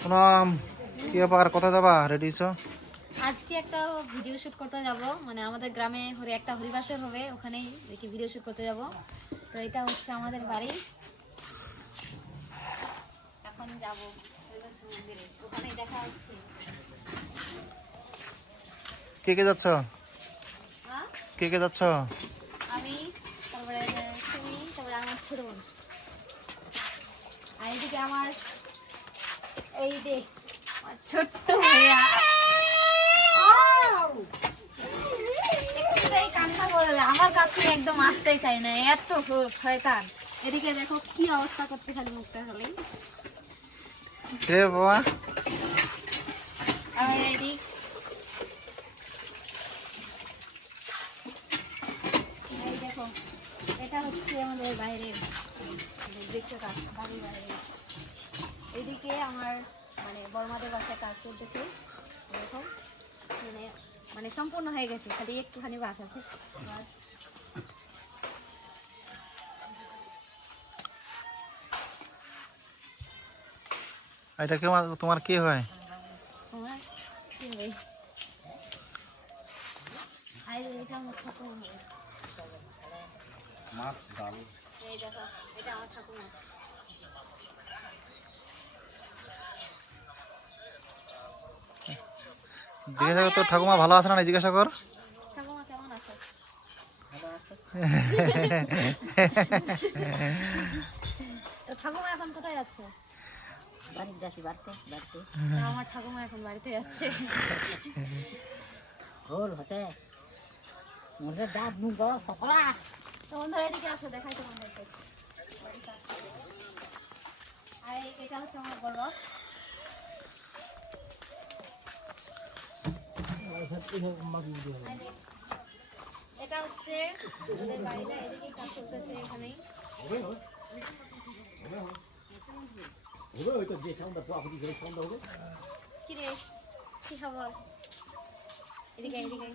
পুনম কি ব্যাপার, কোথায় যাবা? রেডি ছো? আজকে একটা ভিডিও শুট করতে যাব, মানে আমাদের গ্রামে একটা হরিবাসর হবে, ওখানেই দেখি ভিডিও শুট করতে যাব। তো এটা হচ্ছে আমাদের বাড়ি, এখন যাব হরিবাসর মন্দিরে, ওখানেই দেখা হচ্ছে। কে কে যাচ্ছ? হ্যাঁ, কে কে যাচ্ছ? আমি, তারপরে তুমি, তারপরে আমার ছোট বোন, আর এদিকে আমার এই যে আমার ছোট্ট ভাইয়া। একটুটাই কান্না করে দেয়, আমার কাছে একদম আসতেই চাই না, এত শয়তান। এদিকে দেখো কি অবস্থা করছে, খালি মুখটা খালি। রে বাবা, আর এদিক এই দেখো, এটা হচ্ছে আমাদের বাইরের দৃশ্যটা, বাড়ির বাইরে। এদিকে আমার মানে বড়মাদের বাসায় কাজ চলতেছে, দেখো মানে মানে সম্পূর্ণ হয়ে গেছে, খালি একটুখানি বাস আছে। এটা কে? তোমার কি হয়? আমার কি হবে? আর এটা আমার ঠাকুমা হবে। এই দেখো, এটা আমার ঠাকুমা। জিজ্ঞাসা কর তোর ঠাকুমা ভালো আছে না নাই, জিজ্ঞাসা কর। ঠাকুমা কেমন আছো? তো ঠাকুমা এখন কোথায় যাচ্ছে? বাড়িতে যাচ্ছি, বাড়তে বাড়তে তো আমার ঠাকুমা এখন বাড়িতে যাচ্ছে। ভোর হতে মোটে দাঁত নুগ সকলা তো বন্ধুরা এদিকে আসো, দেখাই তোমাদেরকে। আর এটা হচ্ছে আমার বড় বাপ। এটা হচ্ছে ওদের বাড়িটা, এদিকে কাজ চলতেছে এখানেই। কি রে, কি খবর? এদিকে এদিকে